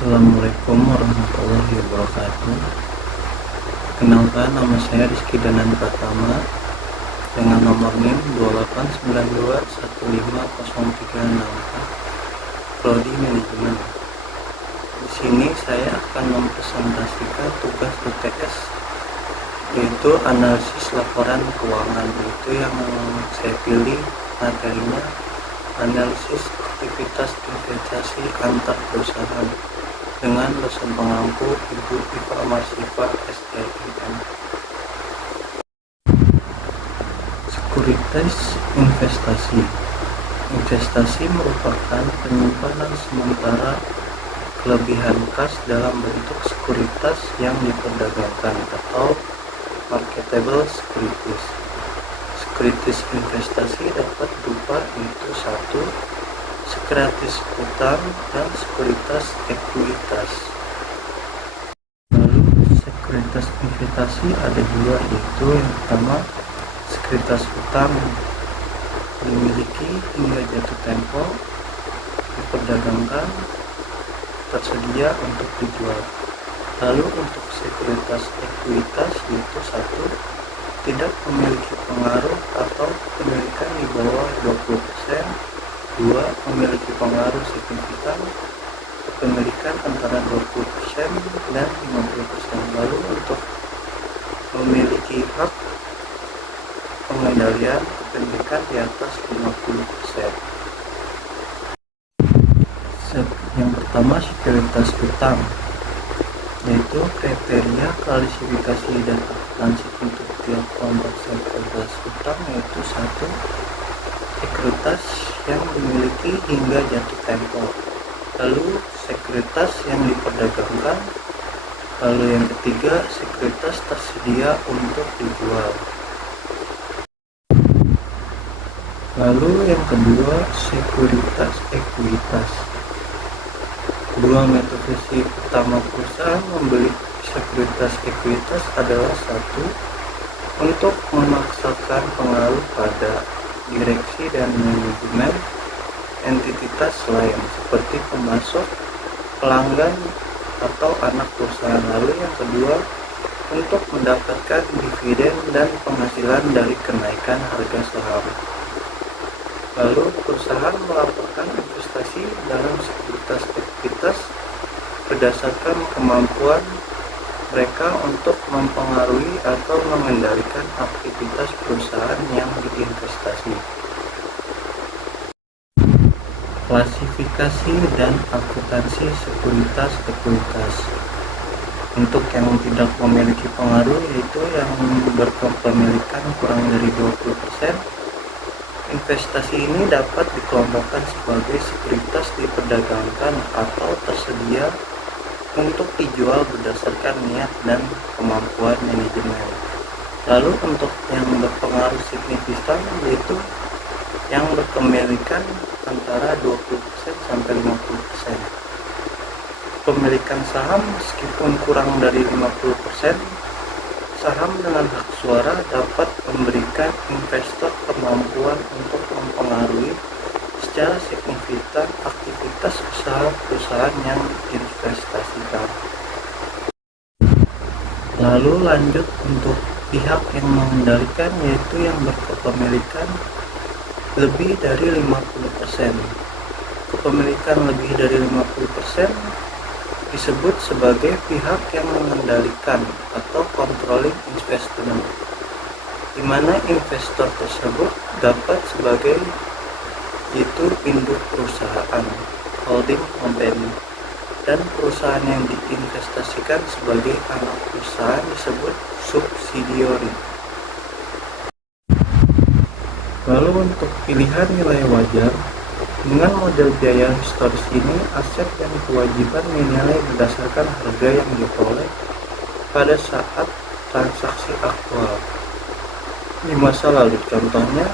Assalamualaikum warahmatullahi wabarakatuh. Kenalkan, nama saya Rizky Danan Pratama dengan nomor NIM 2892150364, Prodi Manajemen. Di sini saya akan mempresentasikan tugas UTS, yaitu analisis laporan keuangan. Itu yang saya pilih materinya, analisis aktivitas investasi antar perusahaan, dengan dosen pengampu Ibu Iva Marsifa SDIN. Sekuritas investasi. Investasi merupakan penyimpanan sementara kelebihan kas dalam bentuk sekuritas yang diperdagangkan atau marketable securities. Sekuritas investasi dapat berupa yaitu 1. Sekuritas utang dan sekuritas ekuitas. Lalu sekuritas investasi ada dua, yaitu yang pertama sekuritas utang dimiliki hingga jatuh tempo, diperdagangkan, tersedia untuk dijual. Lalu untuk sekuritas ekuitas yaitu 1. Tidak memiliki pengaruh atau kepemilikan di bawah 20%. 2. Memiliki pengaruh signifikan, kepemilikan antara 20% dan 50%. Lalu untuk memiliki hak pengendalian kepemilikan di atas 50%. Yang pertama, sekuritas utang, yaitu kriteria klasifikasi dan akuntansi untuk tiap kelompok sekuritas utang, yaitu 1. Sekuritas yang dimiliki hingga jatuh tempo. Lalu sekuritas yang diperdagangkan. Lalu yang ketiga, sekuritas tersedia untuk dijual. Lalu yang kedua, sekuritas ekuitas. Dua metode utama perusahaan membeli sekuritas ekuitas adalah 1. Untuk memaksakan pengaruh pada direksi dan manajemen entitas lain seperti pemasok, pelanggan, atau anak perusahaan. Lalu yang kedua, untuk mendapatkan dividen dan penghasilan dari kenaikan harga saham. Lalu perusahaan melaporkan investasi dalam sekuritas ekuitas berdasarkan kemampuan mereka untuk mempengaruhi atau mengendalikan aktivitas perusahaan yang diinvestasi. Klasifikasi dan akuntansi sekuritas ekuitas. Untuk yang tidak memiliki pengaruh, yaitu yang berkepemilikan kurang dari 20%, investasi ini dapat dikelompokkan sebagai sekuritas diperdagangkan atau tersedia untuk dijual berdasarkan niat dan kemampuan manajemen. Lalu untuk yang berpengaruh signifikan, yaitu yang berkepemilikan antara 20% sampai 50%. Pemilikan saham meskipun kurang dari 50%, saham dengan hak suara dapat memberikan investor kemampuan untuk mempengaruhi secara signifikan aktivitas usaha perusahaan yang diinvestasikan. Lalu lanjut untuk pihak yang mengendalikan, yaitu yang berkepemilikan lebih dari 50%. Kepemilikan lebih dari 50% disebut sebagai pihak yang mengendalikan atau controlling investment, di mana investor tersebut dapat sebagai yaitu induk perusahaan, holding company, dan perusahaan yang diinvestasikan sebagai anak perusahaan disebut subsidiary. Lalu untuk pilihan nilai wajar, dengan model biaya historis ini, aset yang kewajiban dinilai berdasarkan harga yang diperoleh pada saat transaksi aktual di masa lalu. Contohnya,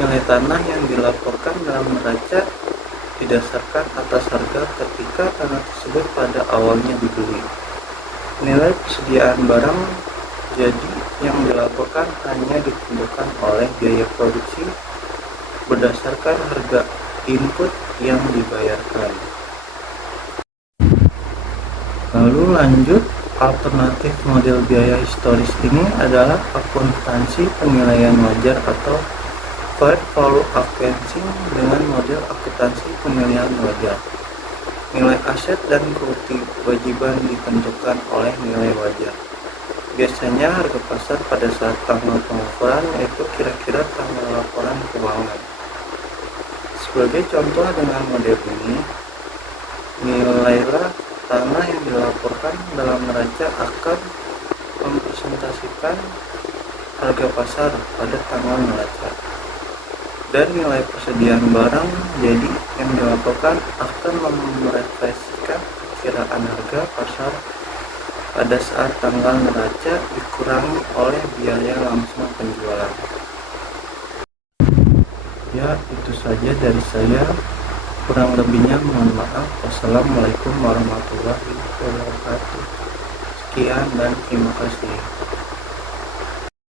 nilai tanah yang dilaporkan dalam neraca didasarkan atas harga ketika tanah tersebut pada awalnya dibeli. Nilai persediaan barang jadi yang dilaporkan hanya ditentukan oleh biaya produksi berdasarkan harga input yang dibayarkan. Lalu lanjut, alternatif model biaya historis ini adalah akuntansi penilaian wajar atau fair value accounting dengan model akuntansi penilaian wajar. Nilai aset dan kewajiban ditentukan oleh nilai wajar. Biasanya harga pasar pada saat tanggal pengukuran yaitu kira-kira tanggal laporan keuangan. Sebagai contoh dengan model ini, nilailah tanah yang dilaporkan dalam neraca akan mempresentasikan harga pasar pada tanggal neraca. Dan nilai persediaan barang jadi yang dilaporkan akan merefleksikan perkiraan harga pasar pada saat tanggal neraca dikurangi oleh biaya langsung penjualan. Ya, itu saja dari saya. Kurang lebihnya mohon maaf. Wassalamualaikum warahmatullahi wabarakatuh. Sekian dan terima kasih.